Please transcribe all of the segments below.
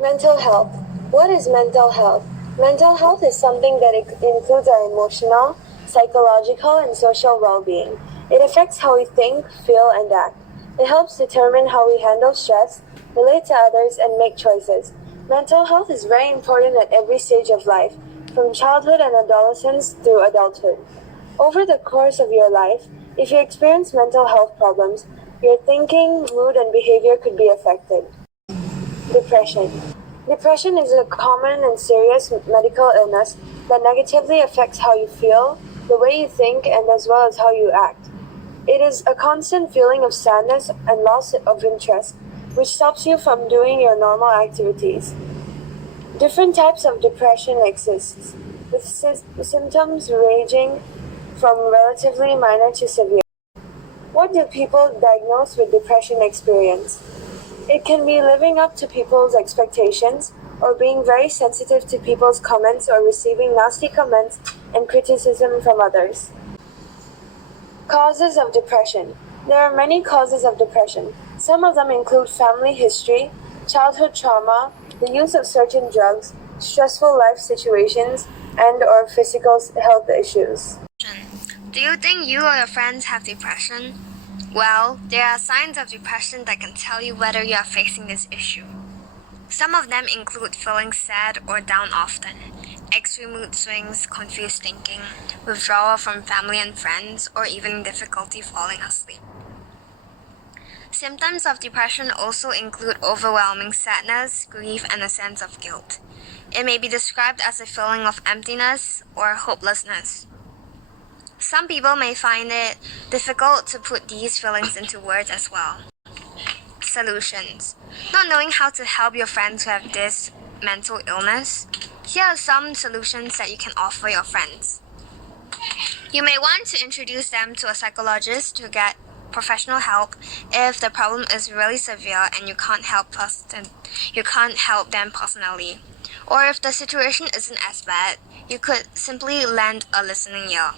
Mental health. What is mental health? Mental health is something that includes our emotional, psychological, and social well-being. It affects how we think, feel, and act. It helps determine how we handle stress, relate to others, and make choices. Mental health is very important at every stage of life, from childhood and adolescence through adulthood. Over the course of your life, if you experience mental health problems, your thinking, mood, and behavior could be affected. Depression. Depression is a common and serious medical illness that negatively affects how you feel, the way you think, and as well as how you act. It is a constant feeling of sadness and loss of interest, which stops you from doing your normal activities. Different types of depression exist, with symptoms ranging from relatively minor to severe. What do people diagnosed with depression experience? It can be living up to people's expectations, or being very sensitive to people's comments or receiving nasty comments and criticism from others. Causes of depression. There are many causes of depression. Some of them include family history, childhood trauma, the use of certain drugs, stressful life situations, and/or physical health issues. Do you think you or your friends have depression? Well, there are signs of depression that can tell you whether you are facing this issue. Some of them include feeling sad or down often, extreme mood swings, confused thinking, withdrawal from family and friends, or even difficulty falling asleep. Symptoms of depression also include overwhelming sadness, grief, and a sense of guilt. It may be described as a feeling of emptiness or hopelessness. Some people may find it difficult to put these feelings into words as well. Solutions. Not knowing how to help your friends who have this mental illness? Here are some solutions that you can offer your friends. You may want to introduce them to a psychologist to get professional help if the problem is really severe and you can't help them personally. Or if the situation isn't as bad, you could simply lend a listening ear.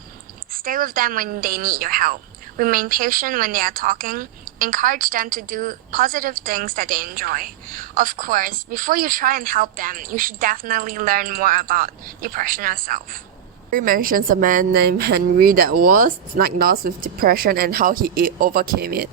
Stay with them when they need your help. Remain patient when they are talking. Encourage them to do positive things that they enjoy. Of course, before you try and help them, you should definitely learn more about depression yourself. Harry mentions a man named Henry that was diagnosed with depression and how he overcame it.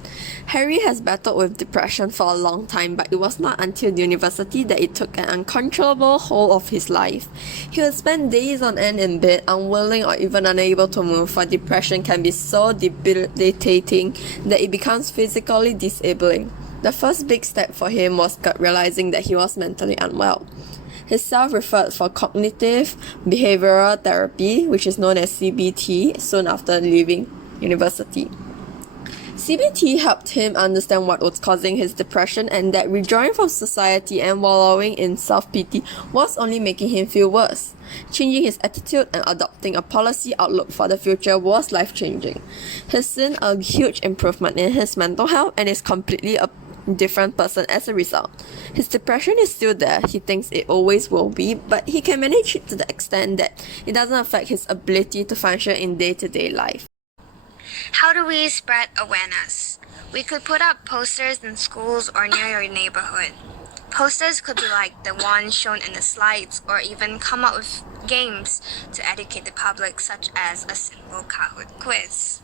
Harry has battled with depression for a long time, but it was not until university that it took an uncontrollable hold of his life. He would spend days on end in bed, unwilling or even unable to move, for depression can be so debilitating that it becomes physically disabling. The first big step for him was realizing that he was mentally unwell. He self-referred for cognitive behavioral therapy, which is known as CBT, soon after leaving university. CBT helped him understand what was causing his depression and that withdrawing from society and wallowing in self-pity was only making him feel worse. Changing his attitude and adopting a policy outlook for the future was life-changing. He's seen a huge improvement in his mental health and is completely a different person as a result. His depression is still there, he thinks it always will be, but he can manage it to the extent that it doesn't affect his ability to function in day-to-day life. How do we spread awareness? We could put up posters in schools or near your neighborhood. Posters could be like the ones shown in the slides, or even come up with games to educate the public, such as a simple Kahoot quiz.